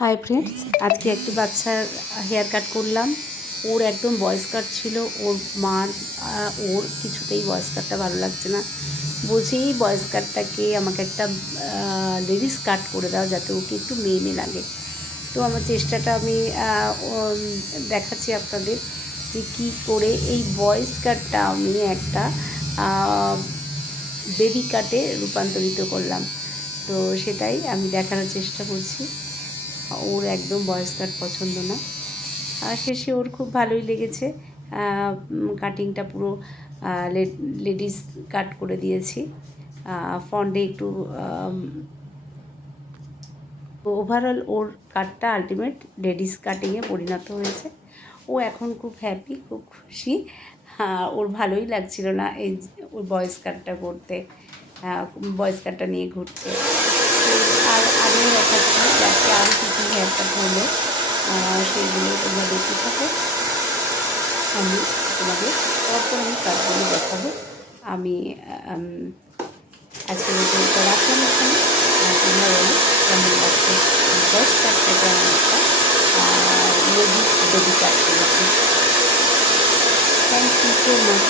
Hi friends, আজকে একটি বাচ্চার হেয়ার কাট করলাম। ওর একদম ভয়েস কাট ছিল। ওর মার ওর কিছুতেই ভয়েস কাটটা ভালো লাগছে না। বলছি এই ভয়েস কাটটাকে আমাকে একটা লেডিস কাট করে দাও, যাতে ওকে একটু মেয়ে মেয়ে লাগে। তো আমার চেষ্টাটা আমি দেখাচ্ছি আপনাদের যে কী করে এই ভয়েস কাটটা আমি একটা বেবি কাটে রূপান্তরিত করলাম। তো সেটাই আমি দেখানোর চেষ্টা করছি। ওর একদম ভয়েস কাট পছন্দ না। শেষে ওর খুব ভালোই লেগেছে। কাটিংটা পুরো লেডিস কাট করে দিয়েছি। ফন্টে একটু ওভারঅল ওর কাটটা আলটিমেট লেডিস কাটিংয়ে পরিণত হয়েছে। ও এখন খুব হ্যাপি, খুব খুশি। ওর ভালোই লাগছিল না এই ওর ভয়েস কাটটা করতে, ভয়েস কাটটা নিয়ে ঘুরতে। আর আমিও দেখাচ্ছি যাতে আরও কী কী হেয়ার কাট হলো সেইগুলো তোমরা দেখতে থাকো। আমি তোমাদের পরপর আমি কাটগুলো দেখাবো। আমি আজকের মতো রাখলাম এখানে। তোমরা বলো কেমন লাগছে। ভয়েস কাটটাকে আমি একটা লেডিস বেবি কাট করেছি। Thank you so much.